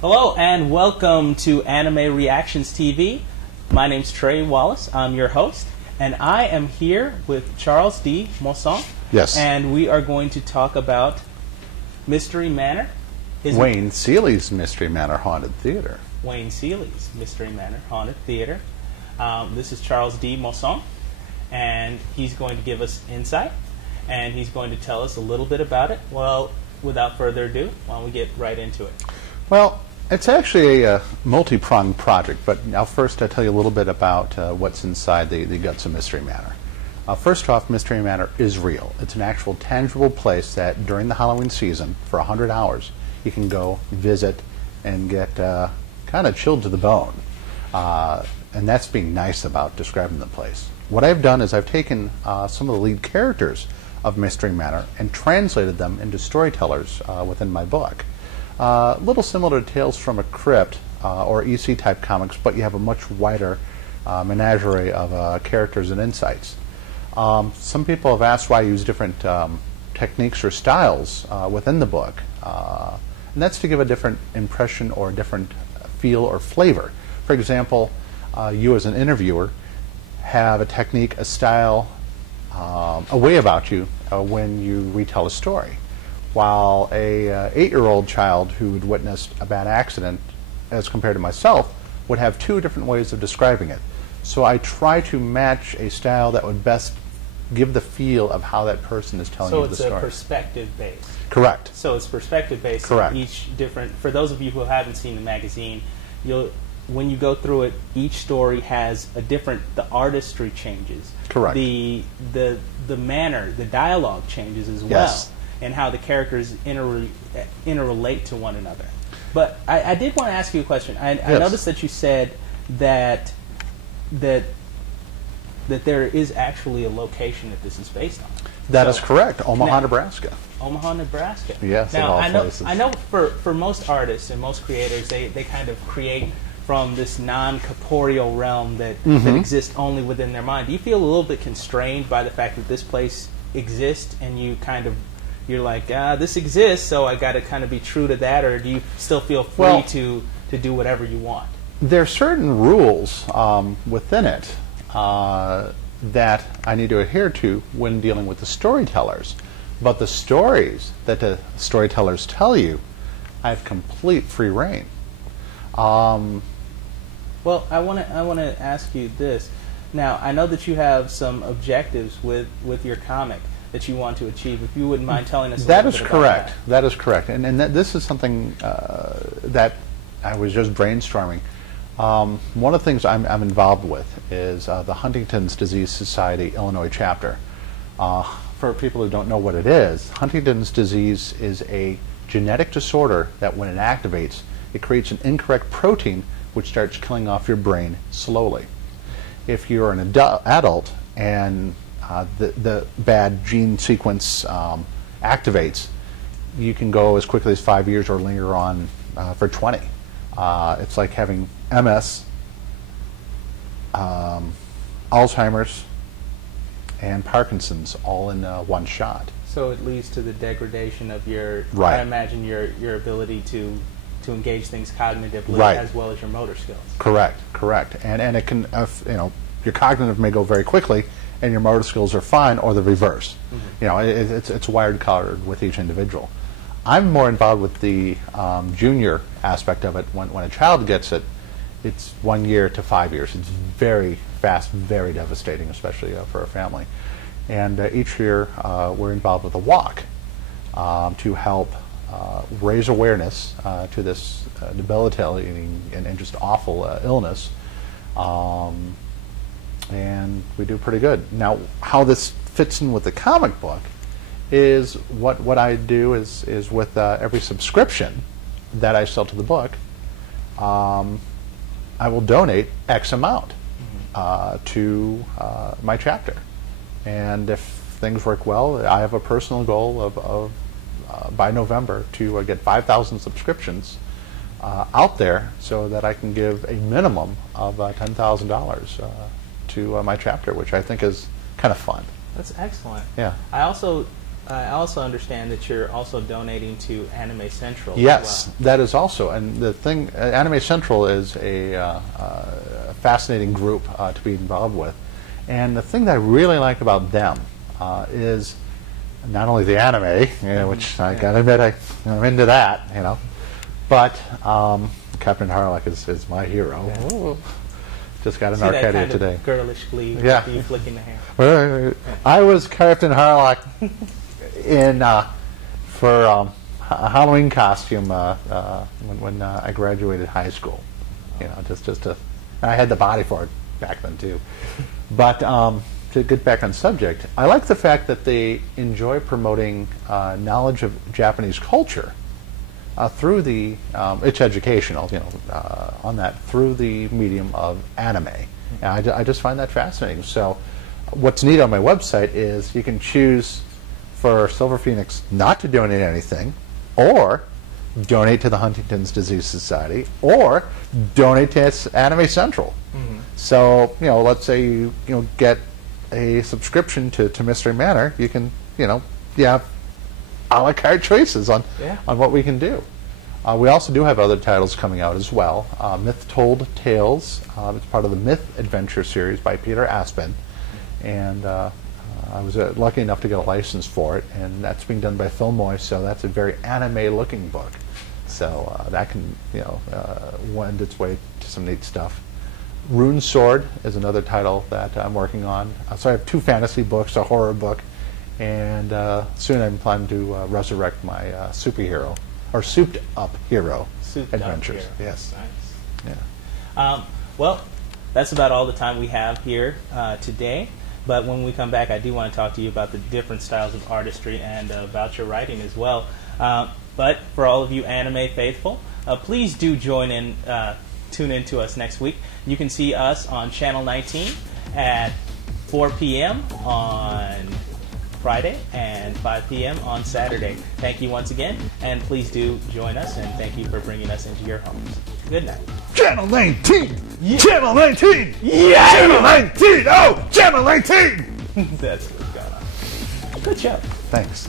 Hello and welcome to Anime Reactions TV. My name's Trey Wallace. I'm your host, and I am here with Charles D. Moisant. Yes. And we are going to talk about Mystery Manor. Wayne Seeley's Mystery Manor Haunted Theater. Wayne Seeley's Mystery Manor Haunted Theater. This is Charles D. Moisant, and he's going to give us insight, and he's going to tell us a little bit about it. Well, without further ado, why don't we get right into it? Well, it's actually a multi-pronged project, but I'll first tell you a little bit about what's inside the guts of Mystery Manor. First off, Mystery Manor is real. It's an actual tangible place that during the Halloween season, for 100 hours, you can go visit and get kind of chilled to the bone. And that's being nice about describing the place. What I've done is I've taken some of the lead characters of Mystery Manor and translated them into storytellers within my book. A little similar to Tales from a Crypt or EC type comics, but you have a much wider menagerie of characters and insights. Some people have asked why I use different techniques or styles within the book, and that's to give a different impression or a different feel or flavor. For example, you as an interviewer have a technique, a style, a way about you when you retell a story. While a 8-year-old child who had witnessed a bad accident, as compared to myself, would have two different ways of describing it. So I try to match a style that would best give the feel of how that person is telling you the story. So it's perspective-based. Correct. So it's perspective-based. Correct. Each different. For those of you who haven't seen the magazine, when you go through it, each story has a different. The artistry changes. Correct. The manner, the dialogue changes as well. Yes. And how the characters interrelate to one another. But I did want to ask you a question. I noticed that you said that there is actually a location that this is based on. That is correct. Omaha, Nebraska. Omaha, Nebraska. Yes, now, of all places. I know for most artists and most creators, they kind of create from this non-corporeal realm that exists only within their mind. Do you feel a little bit constrained by the fact that this place exists and you're like, this exists, so I got to kind of be true to that, or do you still feel free to do whatever you want? There are certain rules within it that I need to adhere to when dealing with the storytellers. But the stories that the storytellers tell you, I have complete free reign. Well, I want to ask you this. Now, I know that you have some objectives with your comic that you want to achieve. If you wouldn't mind telling us a little bit about that. That is correct. And this is something that I was just brainstorming. One of the things I'm involved with is the Huntington's Disease Society Illinois chapter. For people who don't know what it is, Huntington's disease is a genetic disorder that when it activates, it creates an incorrect protein which starts killing off your brain slowly. If you're an adult and the bad gene sequence activates, you can go as quickly as 5 years or linger on for 20. It's like having MS, Alzheimer's, and Parkinson's all in one shot. So it leads to the degradation of your, right. I imagine, your ability to engage things cognitively, right, as well as your motor skills. Correct. And it can, your cognitive may go very quickly, and your motor skills are fine, or the reverse. It's wired colored with each individual. I'm more involved with the junior aspect of it. When a child gets it, it's 1 year to 5 years. It's very fast, very devastating, especially for a family. And each year we're involved with a walk to help raise awareness to this debilitating and just awful illness. And we do pretty good. Now, how this fits in with the comic book is what I do is with every subscription that I sell to the book, I will donate X amount to my chapter. And if things work well, I have a personal goal of by November to get 5,000 subscriptions out there so that I can give a minimum of $10,000 to my chapter, which I think is kind of fun. That's excellent. Yeah. I also I also understand that you're also donating to Anime Central. Yes, as well. that is also, and the thing, Anime Central is a fascinating group to be involved with, and the thing that I really like about them is not only the anime, which I gotta admit I'm into that, but Captain Harlock is my hero. Yeah. Just got an Arcadia today. Girlish glee. Yeah. You flicking the hair. I was Captain Harlock in for a Halloween costume when I graduated high school. Just to, I had the body for it back then too. But to get back on subject, I like the fact that they enjoy promoting knowledge of Japanese culture through the it's educational, on that through the medium of anime. And I just find that fascinating. So, what's neat on my website is you can choose for Silver Phoenix not to donate anything, or donate to the Huntington's Disease Society, or donate to Anime Central. Mm-hmm. So, let's say you get a subscription to Mystery Manor, you can, have a la carte choices on what we can do. We also do have other titles coming out as well. Myth Told Tales, it's part of the Myth Adventure series by Peter Aspen, and I was lucky enough to get a license for it, and that's being done by Phil Moy, so that's a very anime-looking book. So that can, wend its way to some neat stuff. Rune Sword is another title that I'm working on. So I have 2 fantasy books, a horror book, and soon I'm planning to resurrect my superhero, or souped-up hero adventures. Yes. Nice. Yeah. Well, that's about all the time we have here today. But when we come back, I do want to talk to you about the different styles of artistry and about your writing as well. But for all of you anime faithful, please do tune in to us next week. You can see us on Channel 19 at 4 p.m. on Friday and 5 p.m. on Saturday. Thank you once again, and please do join us, and thank you for bringing us into your homes. Good night. Channel 19! Yeah. Channel 19! Yeah! Channel 19! Oh! Channel 19! That's what's going on. Good show. Thanks.